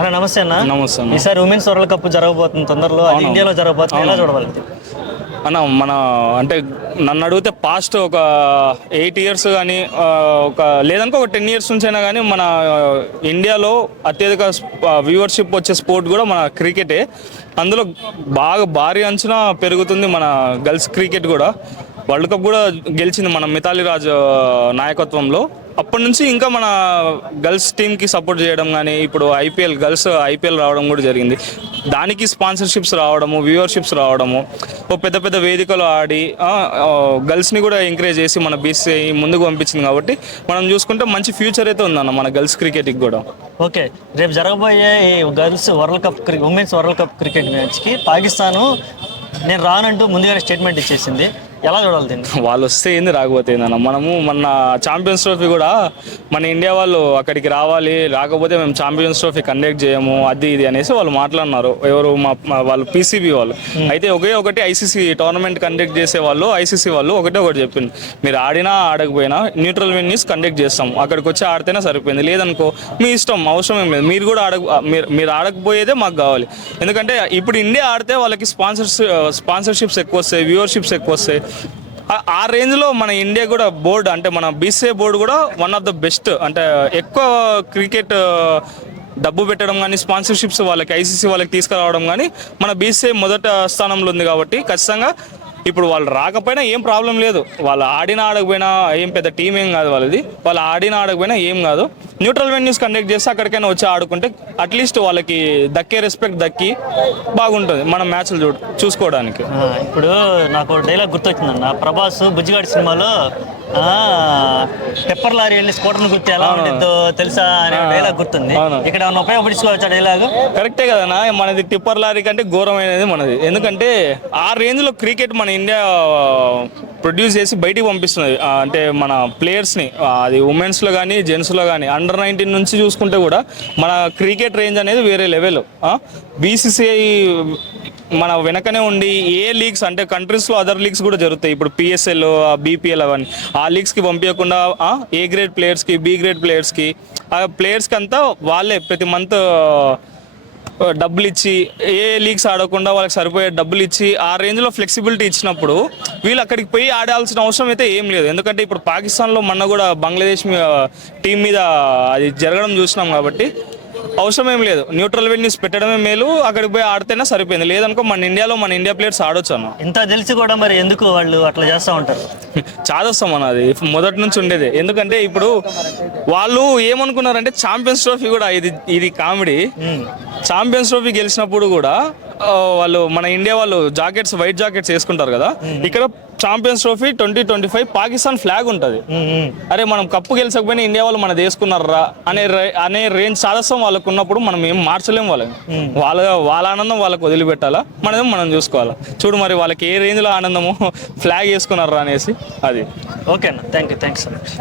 అన్న నమస్తే అన్న. నమస్తే అన్న. ఈసారి ఉమెన్స్ వరల్డ్ కప్ జరగబోతుంది తొందరలో, అది ఇండియాలో జరగబోతుంది. ఎలా చూడవాలి అన్న? మన అంటే నన్ను అడిగితే పాస్ట్ ఒక 8 ఇయర్స్ కానీ ఒక లేదనుకో ఒక 10 ఇయర్స్ నుంచైనా కానీ మన ఇండియాలో అత్యధిక వ్యూవర్షిప్ వచ్చే స్పోర్ట్ కూడా మన క్రికెటే. అందులో బాగా భారీ అంచనా పెరుగుతుంది మన గర్ల్స్ క్రికెట్ కూడా. వరల్డ్ కప్ కూడా గెలిచింది మన మిథాలీ రాజ్ నాయకత్వంలో. అప్పటి నుంచి ఇంకా మన గర్ల్స్ టీమ్కి సపోర్ట్ చేయడం కానీ ఇప్పుడు గర్ల్స్ ఐపీఎల్ రావడం కూడా జరిగింది. దానికి స్పాన్సర్షిప్స్ రావడము, వ్యూవర్షిప్స్ రావడము, ఓ పెద్ద పెద్ద వేదికలు ఆడి గర్ల్స్ని కూడా ఎంకరేజ్ చేసి మన బీసీఐ ముందుకు పంపించింది. కాబట్టి మనం చూసుకుంటే మంచి ఫ్యూచర్ అయితే ఉందన్న మన గర్ల్స్ క్రికెట్కి కూడా. ఓకే, రేపు జరగబోయే ఈ girls world cup women's world cup cricket మ్యాచ్కి పాకిస్తాను నేను రానంటూ ముందుగానే స్టేట్మెంట్ ఇచ్చేసింది. ఎలా చూడాలి దీన్ని? వాళ్ళు వస్తే ఏంది, రాకపోతే ఏందన్న. మనము మన ఛాంపియన్స్ ట్రోఫీ కూడా మన ఇండియా వాళ్ళు అక్కడికి రావాలి, రాకపోతే మేము ఛాంపియన్స్ ట్రోఫీ కండక్ట్ చేయము అది ఇది అనేసి వాళ్ళు మాట్లాడినారు. ఎవరు వాళ్ళు పీసీబీ వాళ్ళు. అయితే ఒకటి ఐసీసీ టోర్నమెంట్ కండక్ట్ చేసే వాళ్ళు, ఐసీసీ వాళ్ళు ఒకటి చెప్పింది, మీరు ఆడినా ఆడకపోయినా న్యూట్రల్ వెన్యూస్ కండక్ట్ చేస్తాం, అక్కడికి వచ్చి ఆడితేనే సరిపోయింది, లేదనుకో మీ ఇష్టం, అవసరం ఏం లేదు, మీరు కూడా మీరు ఆడకపోయేదే మాకు కావాలి. ఎందుకంటే ఇప్పుడు ఇండియా ఆడితే వాళ్ళకి స్పాన్సర్షిప్స్ ఎక్కువ వస్తాయి, వ్యూవర్షిప్స్ ఎక్కువ వస్తాయి. ఆ రేంజ్లో మన ఇండియా కూడా బోర్డు అంటే మన బీసీఐ బోర్డు కూడా వన్ ఆఫ్ ద బెస్ట్. అంటే ఎక్కువ క్రికెట్ డబ్బు పెట్టడం కానీ స్పాన్సర్షిప్స్ వాళ్ళకి ఐసీసీ వాళ్ళకి తీసుకురావడం కానీ మన బీసీఐ మొదట స్థానంలో ఉంది. కాబట్టి ఖచ్చితంగా ఇప్పుడు వాళ్ళు రాకపోయినా ఏం ప్రాబ్లం లేదు, వాళ్ళు ఆడకపోయినా ఏం పెద్ద టీం ఏం కాదు వాళ్ళది. వాళ్ళు ఆడకపోయినా ఏం కాదు, న్యూట్రల్ వెన్యూస్ కండక్ట్ చేస్తే అక్కడికైనా వచ్చి ఆడుకుంటే అట్లీస్ట్ వాళ్ళకి దక్కే రెస్పెక్ట్ దక్కి బాగుంటుంది మనం మ్యాచ్లు చూసుకోవడానికి. ఇప్పుడు నాకు డైలాగ్ గుర్తొచ్చిందన్న, ప్రభాస్ బుజ్జిగాడి సినిమాలో పెప్పర్ లారీ వెళ్ళి స్కూటర్ని గుర్తు ఎలా ఉంటుందో తెలుసా అనే డైలాగ్ గుర్తుంది. ఇక్కడ ఏమన్నా ఉపయోగపడుచుకోవచ్చు డైలాగ్? కరెక్టే కదనా. మనది టిప్పర్ లారీ కంటే ఘోరమైనది మనది. ఎందుకంటే ఆ రేంజ్లో క్రికెట్ మన ఇండియా ప్రొడ్యూస్ చేసి బయటికి పంపిస్తున్నది. అంటే మన ప్లేయర్స్ని, అది ఉమెన్స్లో కానీ జెంట్స్లో కానీ అండర్ 19 నుంచి చూసుకుంటే కూడా మన క్రికెట్ రేంజ్ అనేది వేరే లెవెల్. బీసీసీఐ మన వెనకనే ఉండి ఏ లీగ్స్ అంటే కంట్రీస్లో అదర్ లీగ్స్ కూడా జరుగుతాయి. ఇప్పుడు పిఎస్ఎల్, బీపీఎల్ అవన్నీ ఆ లీగ్స్కి పంపించకుండా ఏ గ్రేడ్ ప్లేయర్స్కి, బి గ్రేడ్ ప్లేయర్స్కి, ఆ ప్లేయర్స్కి అంతా వాళ్ళే ప్రతి మంత్ డబ్బులు ఇచ్చి, ఏ లీగ్స్ ఆడకుండా వాళ్ళకి సరిపోయే డబ్బులు ఇచ్చి ఆ రేంజ్లో ఫ్లెక్సిబిలిటీ ఇచ్చినప్పుడు వీళ్ళు అక్కడికి పోయి ఆడాల్సిన అవసరం అయితే ఏం లేదు. ఎందుకంటే ఇప్పుడు పాకిస్తాన్లో మొన్న కూడా బంగ్లాదేశ్ టీం మీద అది జరగడం చూసినాం. కాబట్టి అవసరం ఏం లేదు, న్యూట్రల్ వెన్యూస్ పెట్టడమే మేలు, అక్కడికి పోయి ఆడితేనే సరిపోయింది. లేదనుకో మన ఇండియా ప్లేయర్స్ ఆడొచ్చు అన్న. ఇంత తెలిసి కూడా మరి ఎందుకు వాళ్ళు అట్లా చేస్తూ ఉంటారు? చాదస్తాం అన్నది మొదటి నుంచి ఉండేది. ఎందుకంటే ఇప్పుడు వాళ్ళు ఏమనుకున్నారంటే ఛాంపియన్స్ ట్రోఫీ కూడా ఇది కామెడీ. ఛాంపియన్స్ ట్రోఫీ గెలిచినప్పుడు కూడా వాళ్ళు మన ఇండియా వాళ్ళు వైట్ జాకెట్స్ వేసుకుంటారు కదా. ఇక్కడ ఛాంపియన్స్ ట్రోఫీ 2025 పాకిస్తాన్ ఫ్లాగ్ ఉంటుంది. అరే మనం కప్పు గెలిచకపోయినా ఇండియా వాళ్ళు మనది వేసుకున్నారా అనే రేంజ్ సాదస్తం వాళ్ళకు ఉన్నప్పుడు మనం ఏం మార్చలేము. వాళ్ళ ఆనందం వాళ్ళకి వదిలిపెట్టాలా, మనదేమో మనం చూసుకోవాలా. చూడు మరి వాళ్ళకి ఏ రేంజ్లో ఆనందము ఫ్లాగ్ వేసుకున్నారా అనేసి అది. ఓకే అన్న, థ్యాంక్స్ సో మచ్.